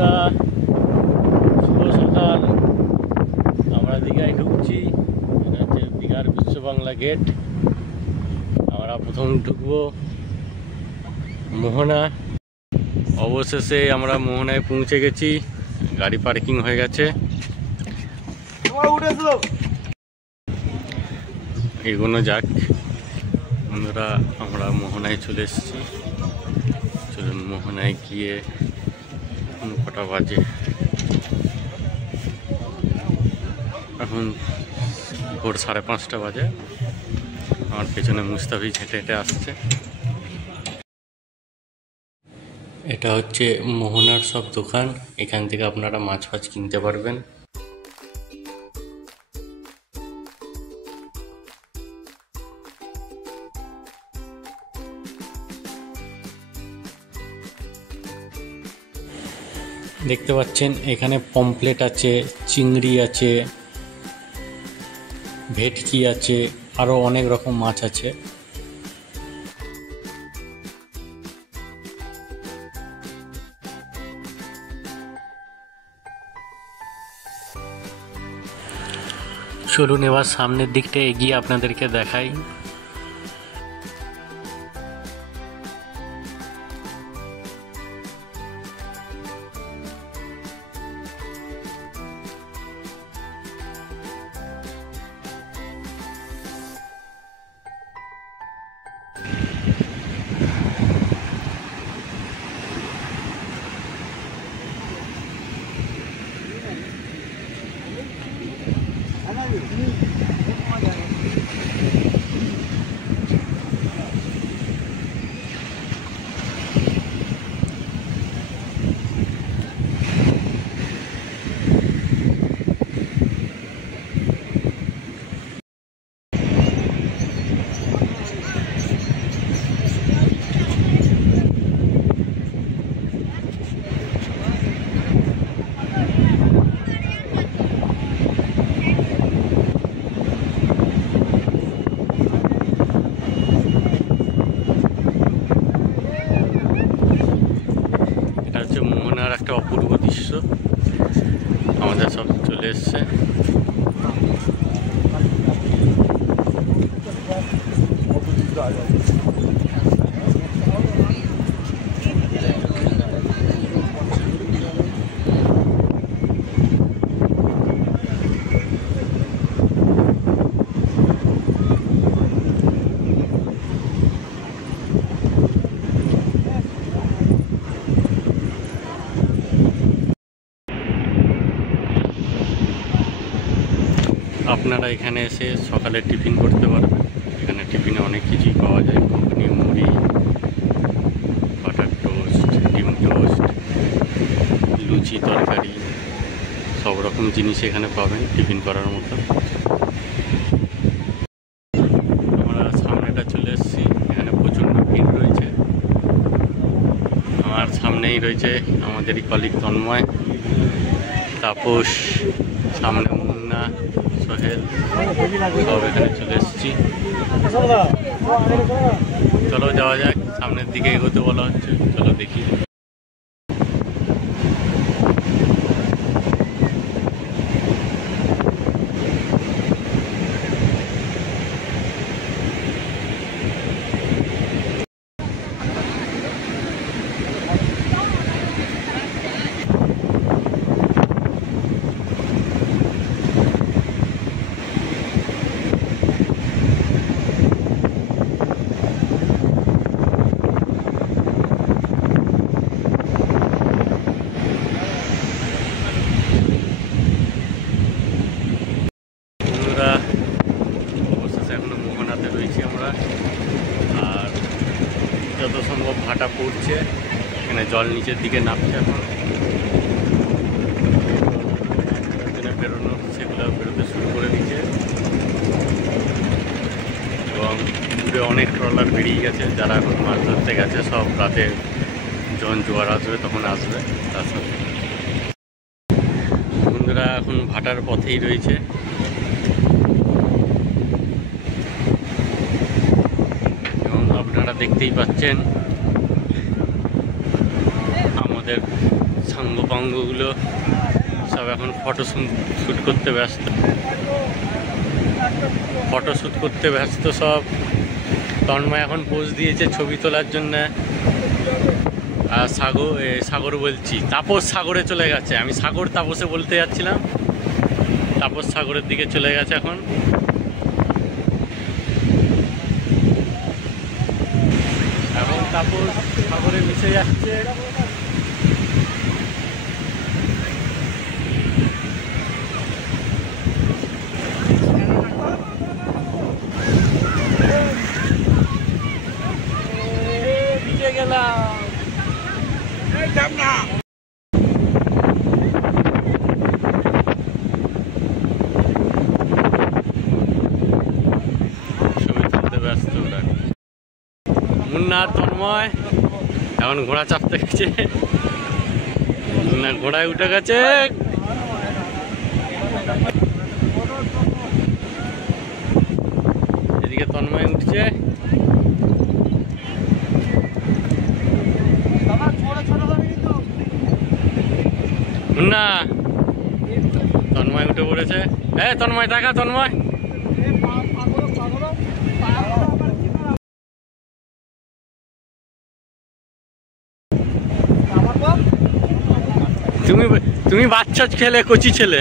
বন্ধুরা, শুভ সকাল। আমরা দীঘায় ঢুকছি। এটা হচ্ছে দীঘার বিশ্ব বাংলা গেট। আমরা প্রথম ঢুকবো মোহনা। অবশেষে আমরা মোহনায় পৌঁছে গেছি। গাড়ি পার্কিং হয়ে গেছে। এগোনো যাক বন্ধুরা, আমরা মোহনায় চলে এসেছি। চলুন মোহনায় গিয়ে কটা বাজে, এখন ভোর 5:30 বাজে। আমার পেছনে মুস্তাফিজ হেঁটে হেঁটে আসছে। এটা হচ্ছে মোহনার সব দোকান। এখান থেকে আপনারা মাছ ফাছ কিনতে পারবেন। দেখতে পাচ্ছেন এখানে পমফ্লেট আছে, চিংড়ি আছে, ভেটকি আছে, আরো অনেক রকম মাছ আছে। চলুন এবার সামনের দিকটা এগিয়ে আপনাদেরকে দেখাই। মোহনার একটা অপূর্ব দৃশ্য। আমাদের সব চলে এসছে। আপনারা এখানে এসে সকালে টিফিন করতে পারবেন। এখানে টিফিনে অনেক কিছুই পাওয়া যায়। ঘুগনি, মুড়ি, বাটার টোস্ট, ডিম টোস্ট, লুচি, তরকারি, সব রকম জিনিস এখানে পাবেন টিফিন করার মতো। আমরা সামনেটা চলে এসেছি। এখানে প্রচণ্ড ভিড় রয়েছে। আমার সামনেই রয়েছে আমাদেরই কলিগ তন্ময়, তাপস, সামনে মুন্না, সোহেল, সব এখানে চলে এসেছি। চলো যাওয়া যাক, সামনের দিকে এগোতে বলা হচ্ছে। চলো দেখি। অবশেষে এখনো মোহনাতে রয়েছি আমরা। আর যত সম্ভব ভাটা পড়ছে, এখানে জল নিচের দিকে নামছে। এখন বেরোনো, সেগুলো বেরোতে শুরু করে দিচ্ছে। এবং দূরে অনেক ট্রলার বেরিয়ে গেছে। যারা এখন মাছ ধরতে গেছে সব রাতে যখন জোয়ার আসবে তখন আসবে। তার সাথে বন্ধুরা এখন ভাটার পথেই রয়েছে। এবং আপনারা দেখতেই পাচ্ছেন আমাদের অঙ্গ পাঙ্গগুলো সব এখন ফটোশ্যুট করতে ব্যস্ত সব। তন্ময় এখন পোজ দিয়েছে ছবি তোলার জন্য। আর সাগর বলছি, তাপস সাগরে চলে গেছে। আমি সাগর তাপসে বলতে যাচ্ছিলাম, তাপস সাগরের দিকে চলে গেছে এখন। এখন তাপস সাগরে মিশে যাচ্ছে। গেলাম ছবি তুলতে ব্যস্ত ওরা। মুন্না তন্ময় এখন ঘোড়া চাপতে গেছে, মুন্না ঘোড়ায় উঠে গেছে। এদিকে তন্ময় উঠছে। মুন্না তন্ময় উঠে পড়েছে। হ্যাঁ তন্ময় টাকা, তন্ময় তুমি বাচ্চা ছেলে, কচি ছেলে।